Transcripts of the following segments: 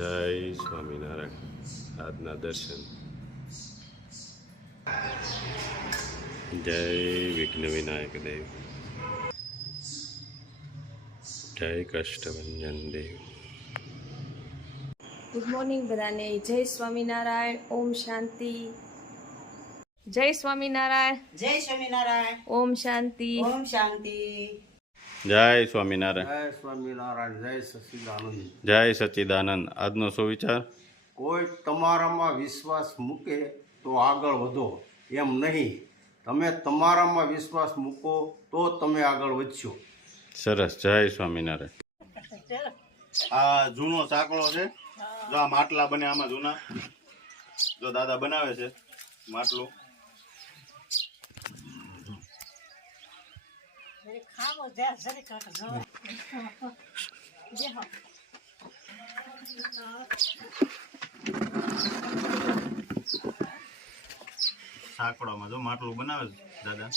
જય સ્વામિનારાયણ. આજના દર્શન. જય વિઘ્ન વિનાયક દેવ. જય કષ્ટભંજન દેવ. ગુડ મોર્નિંગ બધાને. જય સ્વામિનારાયણ. ઓમ શાંતિ. જય સ્વામિનારાયણ. જય સ્વામિનારાયણ. ઓમ શાંતિ. ઓમ શાંતિ. જય સ્વામિનારાયણ. જય સ્વામિનારાયણ. જય સચ્ચિદાનંદ. જય સચ્ચિદાનંદ. આજનો શું વિચાર? કોઈ તમારામાં વિશ્વાસ મૂકે તો આગળ વધો, એમ નહીં. તમે તમારામાં વિશ્વાસ મૂકો તો તમે આગળ વધશો. સરસ. જય સ્વામિનારાયણ. આ જૂનો સાંકળો છે. જો આ માટલા બને આમાં જૂના, જો દાદા બનાવે છે માટલું. સાંકળોમાં જો માટલું બનાવે છે દાદા.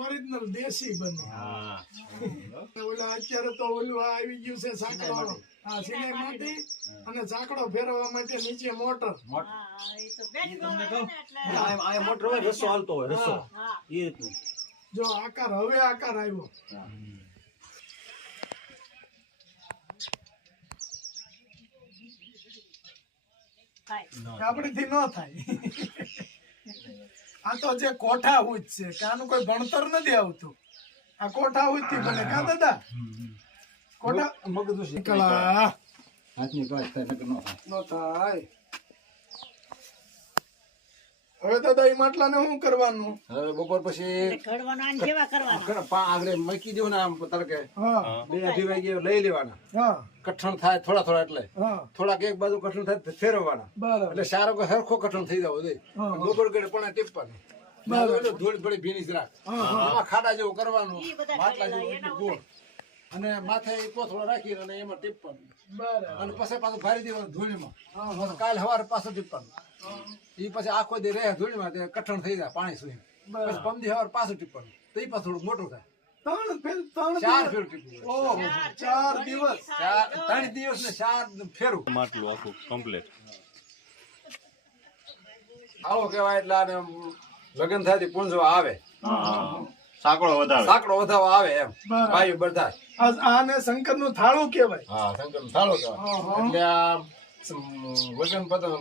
ઓરિજિનલ દેશી બને. ઓલા અત્યારે તો ઓલું આવી ગયું છે સાંકળો, હા સિલાઈ માટી અને સાંકળો ફેરવવા માટે નીચે મોટર. જો આકાર હવે આકાર આવ્યો. આપડેથી ન થાય. આ તો જે કોઠા હુજ છે કે આનું કોઈ ભણતર નથી આવતું. આ કોઠા હુજ થી બને કા દાદા? કોઠા કલા ન થાય. હવે દાદા એ માટલા ને શું કરવાનું? હવે બપોર પછી આગળ મૂકી દેવું ને આમ તડકે 2-2 વાગે લઈ લેવાના. કઠણ થાય થોડા થોડા, એટલે થોડાક એક બાજુ કઠણ થાય ફેરવવાના. એટલે સારો હરખો કઠણ થઈ જવો જોઈએ. બપોર ગળે પણ ટીપવાનું. થોડી થોડી ભીની જ રાખ. એમાં ખાડા જેવું કરવાનું, માટલા જેવું ગોળ, અને માથે કોથળો રાખી અને એમાં ટીપવાનું. અને પછી પાછું ભારી દેવાનું ધૂળીમાં. કાલે સવારે પાછું ટીપવાનું. એ પછી આખો દી રહે ધૂળીમાં, કઠણ થઈ જાય પાણી સુધી. પછી પમદી સવારે પાછું ટીપવાનું, તો એ પાછું થોડું મોટું થાય. 4 ફેર ટીપવું. 4 દિવસ 3 દિવસ ને 4 ફેરું માટલું આખું કમ્પ્લીટ. આવો કેવાય. એટલે આને લગ્ન થાય પૂંજવા આવે, સાંકળો વધારે સાંકડો વધાવા આવે એમ ભાઈ બધા. આને શંકર નું થાળું કેવાય. હા, શંકર નું થાળો કહેવાય. એટલે આ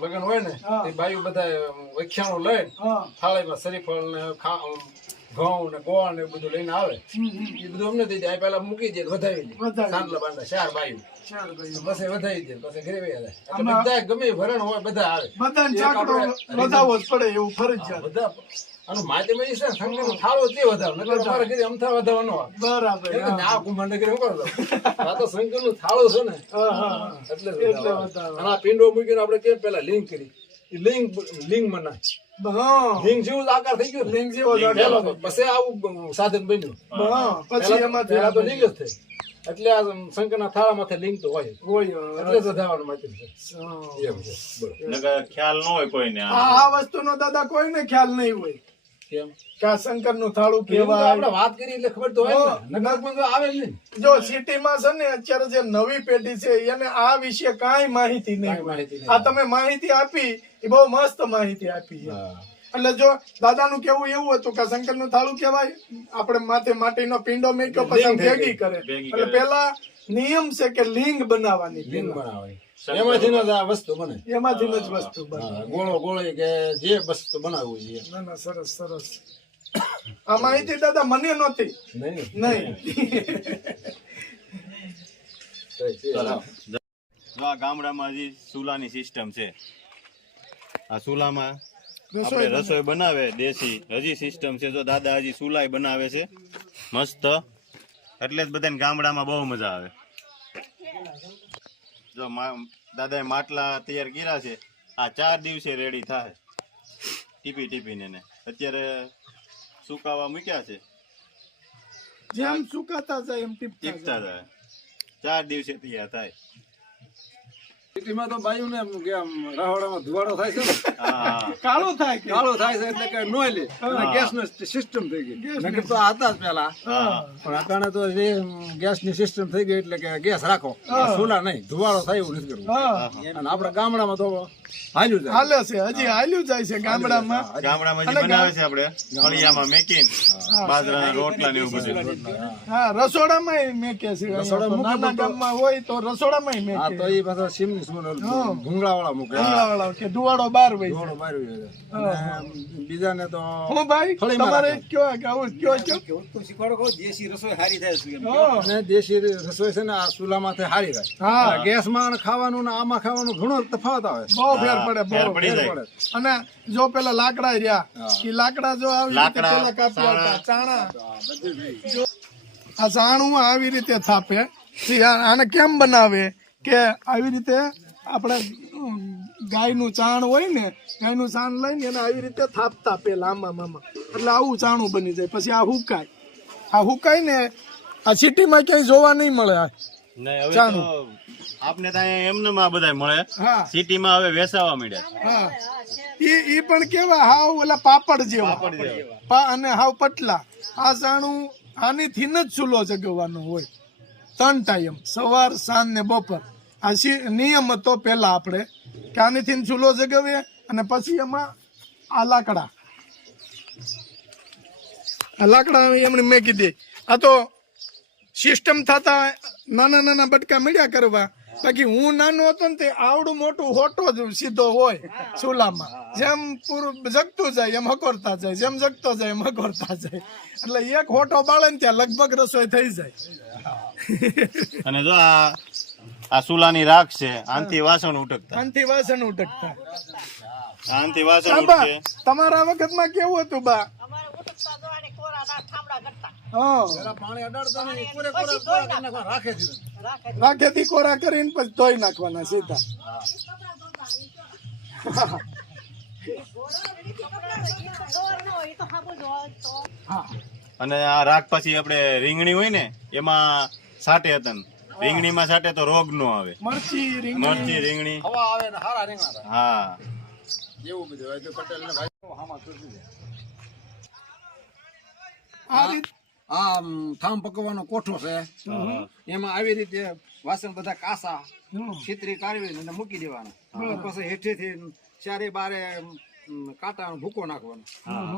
લગ્ન હોય ને એ બાયું બધા વખ્યાણું લઈને થાળીમાં શરીફળ ને ઘઉં ને ગોળ ને બધું લઈને આવે. એ બધું અમને દઈ જાય. પેલા મૂકી દે, વધાવી દે. સાંડલા બાંધા 4 બાયું પછી વધાવી દે, પછી ઘરે જાય. બધા ગમે ભરણ હોય બધા આવે. બધાને ચાકડો વધાવવો જ પડે એવું ફરજિયાત. બધા અને માધ્યમ છે શંકર નો થાળો તે વધારે. અમારા ઘરે અમથા વધારવાનો. બરાબર. આ કુંભાંડે ઘરે શું કરતો? આ તો શંકર નો થાળો છે ને, એટલે આ પિંડો મૂકીને આપણે કેમ પેલા લિંગ કરી, લિંગ માં નાખ. લિંગ જેવું જ આકાર થઈ ગયો. લિંગ જેવો જ આકાર. પછી આવું સાધન બન્યું. પછી એમાંથી પેલા તો લિંગ જ થઈ. એટલે આ શંકર ના થાળા માથે લિંગ તો હોય એટલે વધારવાનું માધ્યમ છે. એમ છે. નકર ખ્યાલ ન હોય કોઈને. આ વસ્તુ નો દાદા કોઈને ખ્યાલ નહીં હોય કેમ કે આ શંકર નું થાળું આપણે કેવાય. વાત કરી એટલે ખબર તો હોય ને. નકર કોઈ તો આવે જ નહીં. જો સિટીમાં છે ને અત્યારે જે નવી પેઢી છે એને આ વિશે કાંઈ માહિતી નહીં હોય. આ તમે માહિતી આપી એ બહુ મસ્ત માહિતી આપી છે. એટલે જો દાદાનું કેવું એવું હતું કે શંકર નું થાળું કેવાય, આપણે માથે માટીનો પિંડો મૂક્યો પછી ભેગી કરે. એટલે પેલા નિયમ છે કે લિંગ બનાવવાની. લિંગ બનાવે એમાંથી જ આ વસ્તુ બને. એમાંથી જ વસ્તુ બને. ગોળો ગોળો કે જે વસ્તુ બનાવવું જોઈએ. ના ના, સરસ સરસ. આ માહિતી દાદા મને નહોતી. નહીં. જો આ ગામડામાં હજી ચૂલાની સિસ્ટમ છે. આ ચૂલામાં આપણે રસોઈ બનાવે દેશી હજી સિસ્ટમ છે. જો દાદા હજી ચૂલાય બનાવે છે મસ્ત. એટલે જ બધાને ગામડામાં બહુ મજા આવે. જો દાદાએ માટલા તૈયાર કર્યા છે. આ 4 દિવસે રેડી થાય. ટીપીને એને અત્યારે સુકાવા મૂક્યા છે, જેમ સુકાતા જાય એમ ટીપતા ટીપતા જાય, 4 દિવસે તૈયાર થાય. સિટીમાં તો બાયું ને કે આમ રહોડામાં ધુવાડો થાય છે ને, હા કાળું થાય કે કાળો થાય છે એટલે કે નોય લે ગેસ નો સિસ્ટમ થઈ ગઈ. નકર તો આ હતા જ પેલા, પણ અટાણે તો જે ગેસ ની સિસ્ટમ થઈ ગઈ એટલે કે ગેસ રાખો, ચૂલા નહીં, ધુવાડો થાય એવું નથી કરવું. અને આપડા ગામડામાં તો હાલ્યું જાય. હાલે છે, હજી હાલ્યું જાય છે ગામડામાં. ગામડામાં જે બનાવે છે આપણે ફળિયામાં મેકીન બાજરાના રોટલા ને એવું બધું. હા, રસોડામાં મેકે છે. નાના ગામમાં હોય તો રસોડામાં મેકે. હા, તો એ પાછા સીમની ભૂંગળા વાળા મૂકે, વાળા કે ધુવાડો બહાર હોય. ધુવાડો બહાર વહી જાય. અને બીજાને તો હું ભાઈ ફળીમાં તમારે રાખે. કયો કે આવું કયો છો? અને દેશી રસોઈ છે ને આ ચૂલામાંથી હારી થાય. હા, ગેસમાં ખાવાનું ને આમાં ખાવાનું ઘણો તફાવત આવે. બહુ ફેર પડે, ફેર બહુ પડી ફેર જાય. પડે. અને જો પેલા લાકડા રહ્યા કે લાકડા જો આવી રીતે લાકડા, પેલા કાપી આવતા ચાણા, જો આ ચાણું આવી રીતે થાપે. પછી આને કેમ બનાવે કે આવી રીતે આપણે ગાયનું ચાણ હોય ને, ગાયનું ચાણ લઈને એને આવી રીતે થાપતા પેલા આમાં એટલે આવું ચાણું બની જાય. પછી આ હુકાય ને આ સિટીમાં ક્યાંય જોવા નહીં મળે. નહીં, હવે તો આપને ત્યાં એમને માં બધા મળે, હા સિટીમાં હવે વેચાવા મળ્યા. હા, ઈ પણ કેવા હાવ ઓલા પાપડ જેવા અને હાવ પટલા. આ ચાણું આનીથી જ ચૂલો જગવવાનો હોય 3 ટાઈમ, સવાર સાંજ ને બપોર. આ નિયમ હતો પેલા આપણે કે આનીથી ચૂલો જગવીએ અને પછી એમાં આ લાકડા એમણે મેકી દે. આ તો સિસ્ટમ થતા નાના બટકા મળ્યા કરવા. બાકી હું નાનો હતો ને તે આવડું મોટું હોટો જ સીધો હોય ચૂલામાં. જેમ પૂરું જગતું જાય એમ હકોરતા જાય, જેમ જગતો જાય એમ હકોરતા જાય. એટલે એક હોટો બાળે ને ત્યાં લગભગ રસોઈ થઈ જાય. અને જો આ સુલાની રાખ છે, આનથી વાસણ ઉટકતા, આનથી વાસણ ઉટકતા. આનથી વાસણ બા, ઉટકે. તમારા વખતમાં કેવું હતું બા? હા, પાણી અડાડતા નહીં, કોરા રાખે છે. રાખેથી કોરા કરીને પછી ધોઈ નાખવાના સીધા. અને આ રાખ પછી આપણે રીંગણી હોય ને એમાં સાટે હતા ને. રીંગણીમાં સાટે તો રોગ નો આવે. મરચી, મરચી, રીંગણી, હવા આવે ને હારા રીંગણા થાય. હા એવું બધું હોય તો પટેલ ને ભાઈ હામાં સુરતી જાય. આ રીત આ થામ પકવવાનો કોઠો છે, એમાં આવી રીતે વાસણ બધા કાસા છીતરી કાઢવી અને મૂકી દેવાના. પછી હેઠેથી ચારે બારે કાંટા ભૂકો નાખવાનો.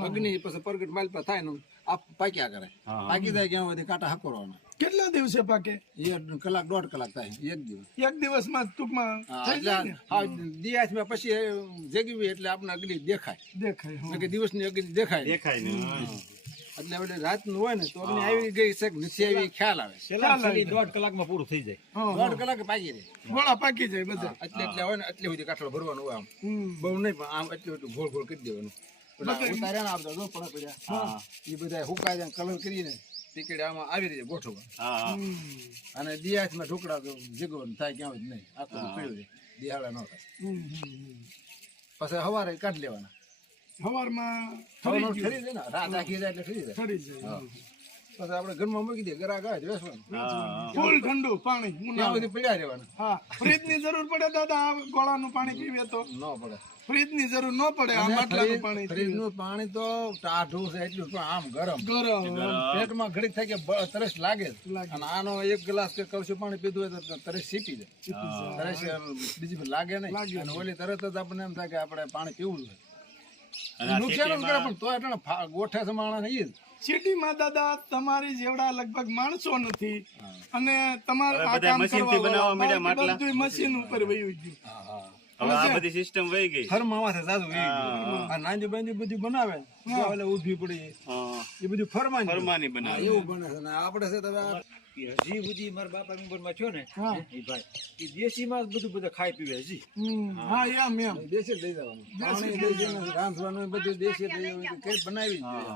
અગ્નિ પછી પરગટ માલ પર થાય ને આ પાક્યા કરે. પાકી જાય ક્યાં સુધી કાંટા હકોરવાના. કેટલા દિવસે પાકે? 1 કલાક 1.5 કલાક થાય, 1 દિવસ. એક દિવસમાં ટૂંકમાં થઈ એટલે જાય ને? હા, દિયાસમાં પછી જગવી એટલે આપણે અગ્નિ દેખાય. દેખાય. હા. કે દિવસની અગ્નિ દેખાય દેખાય ને. એટલે હવે રાતનું હોય ને તો અગ્નિ આવી ગઈ છે કે નથી આવી ખ્યાલ આવે. 1.5 કલાકમાં પૂરું થઈ જાય. હા, 1.5 કલાકે પાકી જાય. ગોળા પાકી જાય બધા. એટલે હોય ને એટલે સુધી કાટલો ભરવાનું હોય. આમ બહુ નહીં પણ આમ એટલું ગોળ ગોળ કરી દેવાનું. ઉતાર્યા ને આપતા જો પણ પડ્યા એ બધા હુકાય જાય કલર કરીને ટીકડી આમાં આવી રીતે ગોઠવવા. હા અને દિયાસમાં ઢોકળા જગવાનું થાય ક્યાં જ નહીં. આ તો પીળું છે, દિહાડા ન થાય. પછી હવારે કાઢી લેવાના. સવારમાં હવાનું ઠરી જાય ને, રાત આખી જાય એટલે ઠરી જાય. ઠરી જાય. પછી આપણે ઘરમાં મૂકી દઈએ, ગરાક આવે વેસવાનું. ફૂલ ઠંડુ પાણી. ત્યાં સુધી પીડ્યા રહેવાના. હા, ફ્રીજ ની જરૂર પડે દાદા આ ગોળાનું પાણી પીવે તો? ન પડે. ફ્રીજ ની જરૂર ન પડે. આ માટલાનું પાણી ફ્રીજનું પાણી તો ટાઢું છે એટલું, પણ આમ ગરમ. ગરમ. પેટમાં ઘડીક થાય કે તરસ લાગે જ. અને આનો 1 ગ્લાસ કે કળશું પાણી પીધું હોય તો તરસ સીપી જાય. તરસ બીજી લાગે નહીં. અને ઓલી તરત જ આપણને એમ થાય કે આપણે પાણી પીવું જોઈએ. નુકસાન જ કરે પણ તોય ગોઠે છે માણસ એ જ. સિટીમાં દાદા તમારી જેવડા લગભગ માણસો નથી અને તમારે હવે આ બધા કામ મશીનથી કરવા બનાવવા વાળા માંડ્યા માટલા. બધું મશીન ઉપર વયું ગયું. હવે આ બધી સિસ્ટમ વહી ગઈ. ફરમાવાથી સાદું એ નાંજી બાંજી બધું બનાવે એટલે ઉભી પડી એ બધું ફરમાની બનાવે. એવું બને છે. ને આપણે છે તો હવે હજી સુધી મારા બાપા ઉંમરમાં થયો ને એ ભાઈ એ દેશીમાં જ બધું ખાઈ પીવે હજી. હા એમ દેશી જ લઈ જવાનું. પાણી દેશી રાંધવાનું બધું દેશી જ લઈ જવાનું. કઈ બનાવી જ જોઈએ.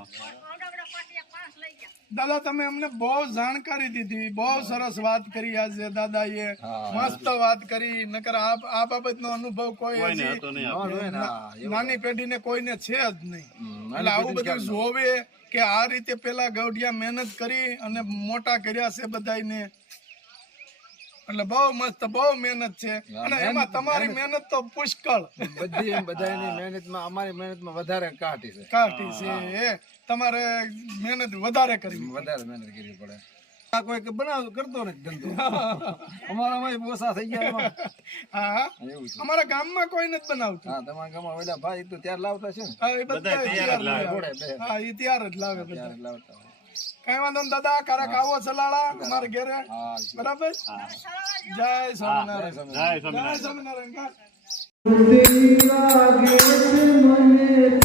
દાદા તમે અમને બહુ જાણકારી દીધી, બહુ સરસ વાત કરી આજે દાદાએ, મસ્ત વાત કરી. નકર આ બાબતનો અનુભવ કોઈ હજી નાની પેઢીને કોઈને છે જ નહીં. એટલે આવું બધું જોવે કે આ રીતે પેલા ગૌઢિયા મહેનત કરી અને મોટા કર્યા છે બધાને. એટલે બહુ મસ્ત, બહુ મહેનત છે. અને એમાં તમારી મહેનત તો પુષ્કળ બધી બધાની મહેનતમાં અમારી મહેનતમાં વધારે કાઢી છે. કાઢી છે. તમારે મહેનત વધારે કરવી, વધારે મહેનત કરવી પડે. આ કોઈ કે બનાવ કરતો નથી ધંધો. અમારામાં ઓછા થઈ ગયા એમાં. હા, એવું છે. અમારા ગામમાં કોઈ નથી બનાવતું. હા, તમારા ગામમાં ઓલા ભાઈ તો ત્યારે લાવતા છે ને. હા, એ બધા તૈયાર લાવે. હા, એ તૈયાર જ લાવે બધા. ત્યારે લાવતા હોય. કઈ વાંધો નહીં દાદા, કારક આવો સલાળા અમારે ઘેરે. હા, બરાબર. જય સ્વામિનારાયણ. જય સ્વામિનારાયણ. જય સ્વામિનારાયણ.